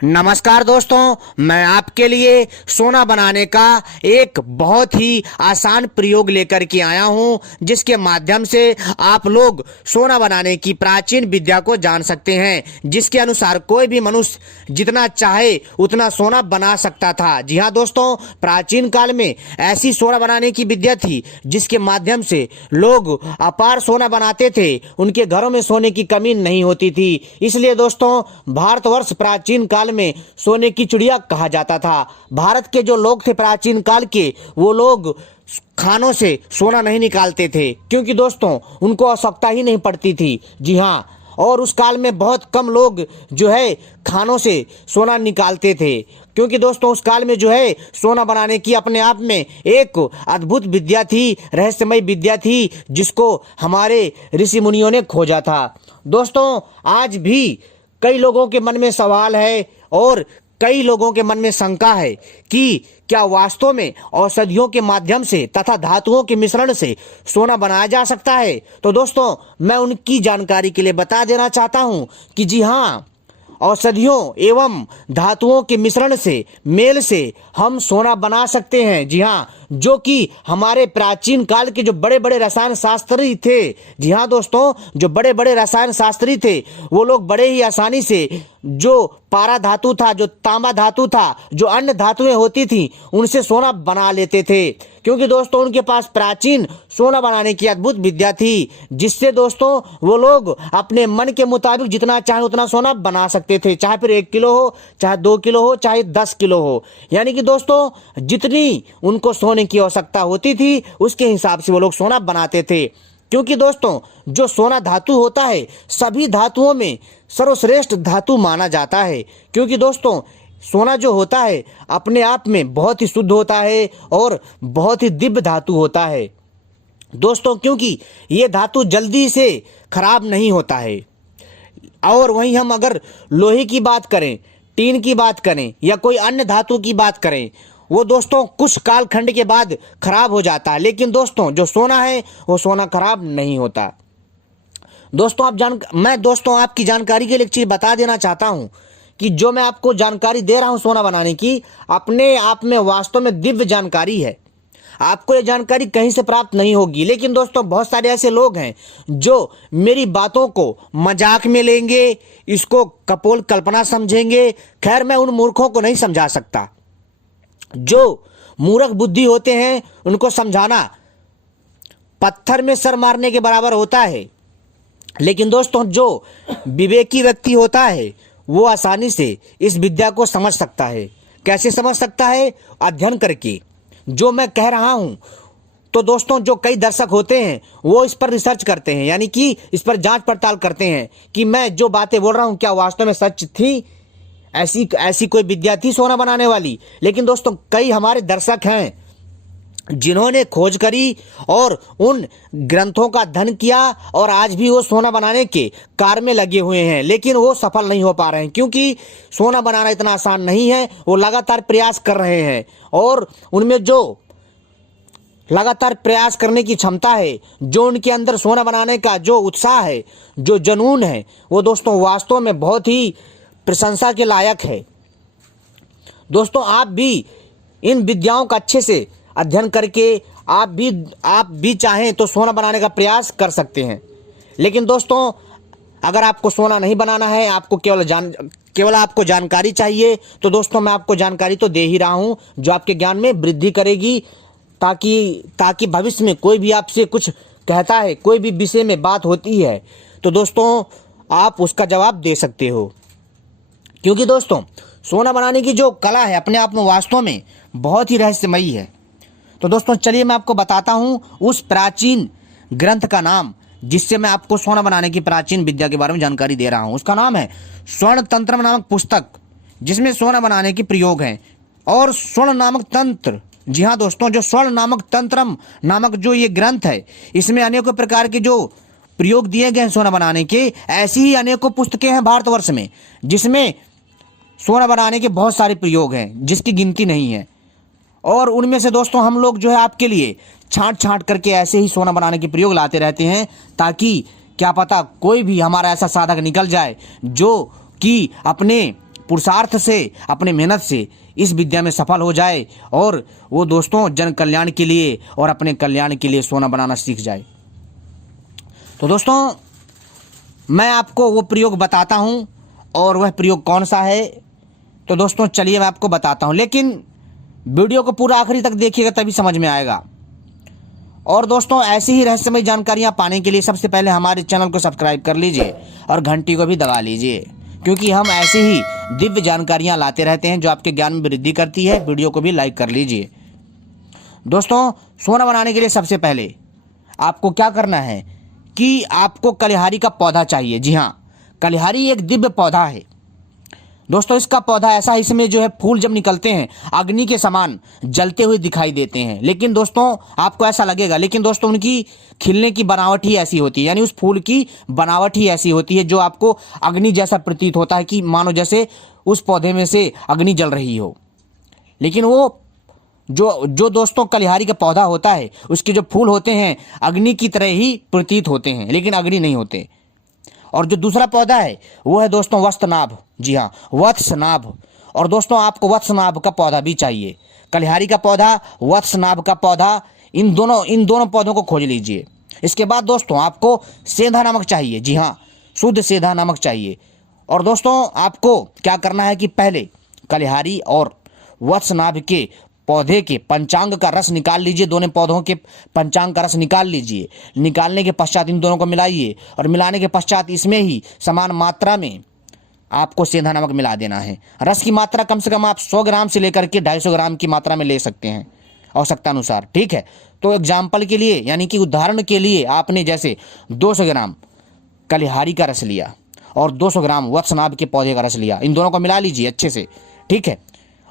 नमस्कार दोस्तों, मैं आपके लिए सोना बनाने का एक बहुत ही आसान प्रयोग लेकर के आया हूं, जिसके माध्यम से आप लोग सोना बनाने की प्राचीन विद्या को जान सकते हैं, जिसके अनुसार कोई भी मनुष्य जितना चाहे उतना सोना बना सकता था। जी हां दोस्तों, प्राचीन काल में ऐसी सोना बनाने की विद्या थी जिसके माध्यम से लोग अपार सोना बनाते थे, उनके घरों में सोने की कमी नहीं होती थी। इसलिए दोस्तों, भारतवर्ष प्राचीन काल में सोने की चिड़िया कहा जाता था। भारत के जो लोग थे प्राचीन काल के, वो लोग खानों से सोना नहीं निकालते थे, क्योंकि दोस्तों उनको आवश्यकता ही नहीं पड़ती थी। जी हाँ, और उस काल में बहुत कम लोग जो है खानों से सोना निकालते थे, क्योंकि दोस्तों उस काल में जो है सोना बनाने की अपने आप में एक अद्भुत विद्या थी, रहस्यमय विद्या थी, जिसको हमारे ऋषि मुनियों ने खोजा था। दोस्तों, आज भी कई लोगों के मन में सवाल है और कई लोगों के मन में शंका है कि क्या वास्तव में औषधियों के माध्यम से तथा धातुओं के मिश्रण से सोना बनाया जा सकता है। तो दोस्तों, मैं उनकी जानकारी के लिए बता देना चाहता हूं कि जी हाँ, औषधियों एवं धातुओं के मिश्रण से, मेल से हम सोना बना सकते हैं। जी हाँ, जो कि हमारे प्राचीन काल के जो बड़े बड़े रसायन शास्त्री थे, जी हाँ दोस्तों, जो बड़े बड़े रसायन शास्त्री थे, वो लोग बड़े ही आसानी से जो पारा धातु था, जो तांबा धातु था, जो अन्य धातुएं होती थी, उनसे सोना बना लेते थे, क्योंकि दोस्तों उनके पास प्राचीन सोना बनाने की अद्भुत विद्या थी, जिससे दोस्तों वो लोग अपने मन के मुताबिक जितना चाहे उतना सोना बना सकते थे, चाहे फिर 1 किलो हो, चाहे 2 किलो हो, चाहे 10 किलो हो। यानी कि दोस्तों जितनी उनको सोने की आवश्यकता होती थी उसके हिसाब से वो लोग सोना बनाते थे, क्योंकि दोस्तों जो सोना धातु होता है सभी धातुओं में सर्वश्रेष्ठ धातु माना जाता है, क्योंकि दोस्तों सोना जो होता है अपने आप में बहुत ही शुद्ध होता है और बहुत ही दिव्य धातु होता है दोस्तों, क्योंकि ये धातु जल्दी से खराब नहीं होता है। और वहीं हम अगर लोहे की बात करें, टीन की बात करें या कोई अन्य धातु की बात करें, वो दोस्तों कुछ कालखंड के बाद खराब हो जाता है, लेकिन दोस्तों जो सोना है वो सोना खराब नहीं होता। दोस्तों मैं दोस्तों आपकी जानकारी के लिए एक चीज बता देना चाहता हूं कि जो मैं आपको जानकारी दे रहा हूं सोना बनाने की, अपने आप में वास्तव में दिव्य जानकारी है। आपको ये जानकारी कहीं से प्राप्त नहीं होगी, लेकिन दोस्तों बहुत सारे ऐसे लोग हैं जो मेरी बातों को मजाक में लेंगे, इसको कपोल कल्पना समझेंगे। खैर, मैं उन मूर्खों को नहीं समझा सकता। जो मूर्ख बुद्धि होते हैं उनको समझाना पत्थर में सर मारने के बराबर होता है, लेकिन दोस्तों जो विवेकी व्यक्ति होता है वो आसानी से इस विद्या को समझ सकता है। कैसे समझ सकता है? अध्ययन करके। जो मैं कह रहा हूं, तो दोस्तों जो कई दर्शक होते हैं वो इस पर रिसर्च करते हैं, यानी कि इस पर जांच पड़ताल करते हैं कि मैं जो बातें बोल रहा हूं क्या वास्तव में सच थी, ऐसी कोई विद्या थी सोना बनाने वाली। लेकिन दोस्तों कई हमारे दर्शक हैं जिन्होंने खोज करी और उन ग्रंथों का अध्ययन किया और आज भी वो सोना बनाने के कार्य में लगे हुए हैं, लेकिन वो सफल नहीं हो पा रहे हैं, क्योंकि सोना बनाना इतना आसान नहीं है। वो लगातार प्रयास कर रहे हैं और उनमें जो लगातार प्रयास करने की क्षमता है, जो उनके अंदर सोना बनाने का जो उत्साह है, जो जुनून है, वो दोस्तों वास्तव में बहुत ही प्रशंसा के लायक है। दोस्तों आप भी इन विद्याओं का अच्छे से अध्ययन करके आप भी चाहें तो सोना बनाने का प्रयास कर सकते हैं। लेकिन दोस्तों अगर आपको सोना नहीं बनाना है, आपको केवल आपको जानकारी चाहिए, तो दोस्तों मैं आपको जानकारी तो दे ही रहा हूं जो आपके ज्ञान में वृद्धि करेगी, ताकि भविष्य में कोई भी आपसे कुछ कहता है, कोई भी विषय में बात होती है, तो दोस्तों आप उसका जवाब दे सकते हो। क्योंकि दोस्तों सोना बनाने की जो कला है अपने आप में वास्तव में बहुत ही रहस्यमयी है। तो दोस्तों चलिए मैं आपको बताता हूं उस प्राचीन ग्रंथ का नाम, जिससे मैं आपको सोना बनाने की प्राचीन विद्या के बारे में जानकारी दे रहा हूं। उसका नाम है स्वर्ण तंत्रम नामक पुस्तक, जिसमें सोना बनाने के प्रयोग हैं। और स्वर्ण नामक तंत्र, जी हाँ दोस्तों, जो स्वर्ण नामक तंत्रम नामक जो ये ग्रंथ है, इसमें अनेकों प्रकार के जो प्रयोग दिए गए हैं सोना बनाने के, ऐसी ही अनेकों पुस्तकें हैं भारतवर्ष में जिसमें सोना बनाने के बहुत सारे प्रयोग हैं, जिसकी गिनती नहीं है। और उनमें से दोस्तों हम लोग जो है आपके लिए छांट करके ऐसे ही सोना बनाने के प्रयोग लाते रहते हैं, ताकि क्या पता कोई भी हमारा ऐसा साधक निकल जाए जो कि अपने पुरुषार्थ से, अपने मेहनत से इस विद्या में सफल हो जाए और वो दोस्तों जन कल्याण के लिए और अपने कल्याण के लिए सोना बनाना सीख जाए। तो दोस्तों मैं आपको वो प्रयोग बताता हूँ, और वह प्रयोग कौन सा है तो दोस्तों चलिए मैं आपको बताता हूँ, लेकिन वीडियो को पूरा आखिरी तक देखिएगा तभी समझ में आएगा। और दोस्तों ऐसी ही रहस्यमय जानकारियाँ पाने के लिए सबसे पहले हमारे चैनल को सब्सक्राइब कर लीजिए और घंटी को भी दबा लीजिए, क्योंकि हम ऐसी ही दिव्य जानकारियाँ लाते रहते हैं जो आपके ज्ञान में वृद्धि करती है। वीडियो को भी लाइक कर लीजिए। दोस्तों सोना बनाने के लिए सबसे पहले आपको क्या करना है कि आपको कलिहारी का पौधा चाहिए। जी हाँ, कलिहारी एक दिव्य पौधा है दोस्तों। इसका पौधा ऐसा है, इसमें जो है फूल जब निकलते हैं अग्नि के समान जलते हुए दिखाई देते हैं, लेकिन दोस्तों आपको ऐसा लगेगा, लेकिन दोस्तों उनकी खिलने की बनावट ही ऐसी होती है, यानी उस फूल की बनावट ही ऐसी होती है जो आपको अग्नि जैसा प्रतीत होता है कि मानो जैसे उस पौधे में से अग्नि जल रही हो। लेकिन वो जो दोस्तों कलिहारी का पौधा होता है उसके जो फूल होते हैं अग्नि की तरह ही प्रतीत होते हैं, लेकिन अग्नि नहीं होते। और जो दूसरा पौधा है वो है दोस्तों वत्सनाभ। जी हाँ, वत्सनाभ। और दोस्तों आपको वत्सनाभ का पौधा भी चाहिए। कलिहारी का पौधा, वत्सनाभ का पौधा, इन दोनों पौधों को खोज लीजिए। इसके बाद दोस्तों आपको सेंधा नमक चाहिए। जी हाँ, शुद्ध सेंधा नमक चाहिए। और दोस्तों आपको क्या करना है कि पहले कलिहारी और वत्सनाभ के पौधे के पंचांग का रस निकाल लीजिए। दोनों पौधों के पंचांग का रस निकाल लीजिए। निकालने के पश्चात इन दोनों को मिलाइए, और मिलाने के पश्चात इसमें ही समान मात्रा में आपको सेंधा नमक मिला देना है। रस की मात्रा कम से कम आप 100 ग्राम से लेकर के 250 ग्राम की मात्रा में ले सकते हैं आवश्यकता अनुसार। ठीक है, तो एग्जाम्पल के लिए यानी कि उदाहरण के लिए आपने जैसे 200 ग्राम कलिहारी का रस लिया और 200 ग्राम वत्सनाभ के पौधे का रस लिया, इन दोनों को मिला लीजिए अच्छे से। ठीक है,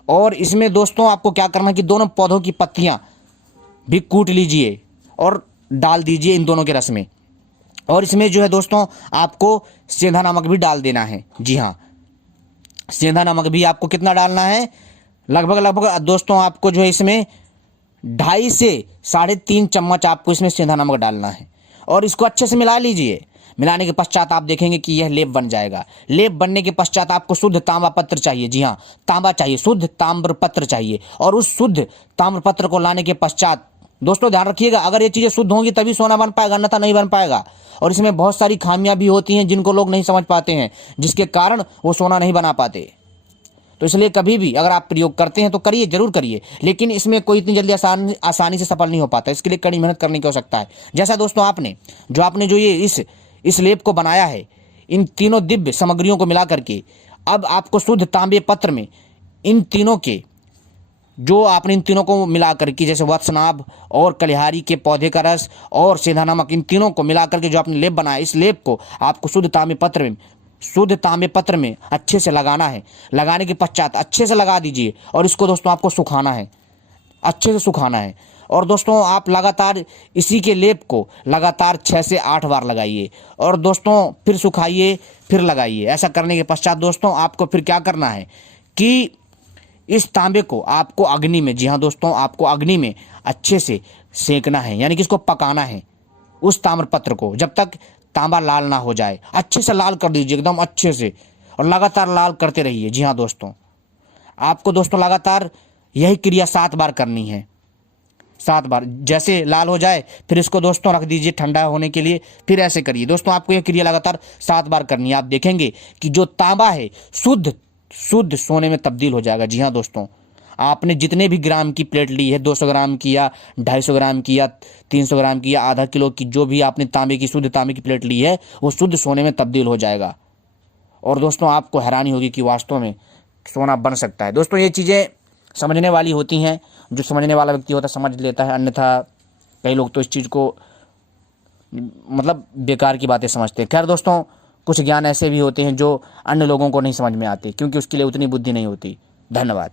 और इसमें दोस्तों आपको क्या करना है कि दोनों पौधों की पत्तियां भी कूट लीजिए और डाल दीजिए इन दोनों के रस में। और इसमें जो है दोस्तों आपको सेंधा नमक भी डाल देना है। जी हाँ, सेंधा नमक भी आपको कितना डालना है, लगभग दोस्तों आपको जो है इसमें 2.5 से 3.5 चम्मच आपको इसमें सेंधा नमक डालना है। और इसको अच्छे से मिला लीजिए। मिलाने के पश्चात आप देखेंगे कि यह लेप बन जाएगा। लेप बनने के पश्चात आपको शुद्ध तांबा पत्र चाहिए। जी हाँ, तांबा चाहिए, शुद्ध ताम्र पत्र चाहिए। और उस शुद्ध ताम्र पत्र को लाने के पश्चात दोस्तों ध्यान रखिएगा, अगर ये चीज़ें शुद्ध होंगी तभी सोना बन पाएगा, अन्यथा नहीं बन पाएगा। और इसमें बहुत सारी खामियां भी होती हैं जिनको लोग नहीं समझ पाते हैं, जिसके कारण वो सोना नहीं बना पाते। तो इसलिए कभी भी अगर आप प्रयोग करते हैं तो करिए, जरूर करिए, लेकिन इसमें कोई इतनी जल्दी आसानी से सफल नहीं हो पाता। इसके लिए कड़ी मेहनत करने की आवश्यकता है। जैसा दोस्तों आपने जो ये इस लेप को बनाया है, इन तीनों दिव्य सामग्रियों को मिला करके अब आपको शुद्ध तांबे पत्र में इन तीनों को मिला करके, जैसे वत्सनाभ और कलिहारी के पौधे का रस और सेंधा नमक, इन तीनों को मिला करके जो आपने लेप बनाया, इस लेप को आपको शुद्ध तांबे पत्र में अच्छे से लगाना है। लगाने के पश्चात अच्छे से लगा दीजिए और इसको दोस्तों आपको सुखाना है, अच्छे से सुखाना है। और दोस्तों आप लगातार इसी के लेप को लगातार 6 से 8 बार लगाइए और दोस्तों फिर सुखाइए, फिर लगाइए। ऐसा करने के पश्चात दोस्तों आपको फिर क्या करना है कि इस तांबे को आपको अग्नि में, जी हाँ दोस्तों, आपको अग्नि में अच्छे से सेकना है, यानी कि इसको पकाना है उस ताम्रपत्र को, जब तक तांबा लाल ना हो जाए। अच्छे से लाल कर दीजिए, एकदम अच्छे से, और लगातार लाल करते रहिए। जी हाँ दोस्तों, आपको दोस्तों लगातार यही क्रिया 7 बार करनी है। 7 बार जैसे लाल हो जाए फिर इसको दोस्तों रख दीजिए ठंडा होने के लिए, फिर ऐसे करिए दोस्तों। आपको यह क्रिया लगातार 7 बार करनी है। आप देखेंगे कि जो तांबा है शुद्ध सोने में तब्दील हो जाएगा। जी हाँ दोस्तों, आपने जितने भी ग्राम की प्लेट ली है, 200 ग्राम की या 250 ग्राम की या 300 ग्राम की या आधा किलो की, जो भी आपने शुद्ध तांबे की प्लेट ली है, वो शुद्ध सोने में तब्दील हो जाएगा। और दोस्तों आपको हैरानी होगी कि वास्तव में सोना बन सकता है। दोस्तों ये चीज़ें समझने वाली होती हैं, जो समझने वाला व्यक्ति होता है समझ लेता है, अन्यथा कई लोग तो इस चीज़ को मतलब बेकार की बातें समझते हैं। खैर दोस्तों, कुछ ज्ञान ऐसे भी होते हैं जो अन्य लोगों को नहीं समझ में आते, क्योंकि उसके लिए उतनी बुद्धि नहीं होती। धन्यवाद।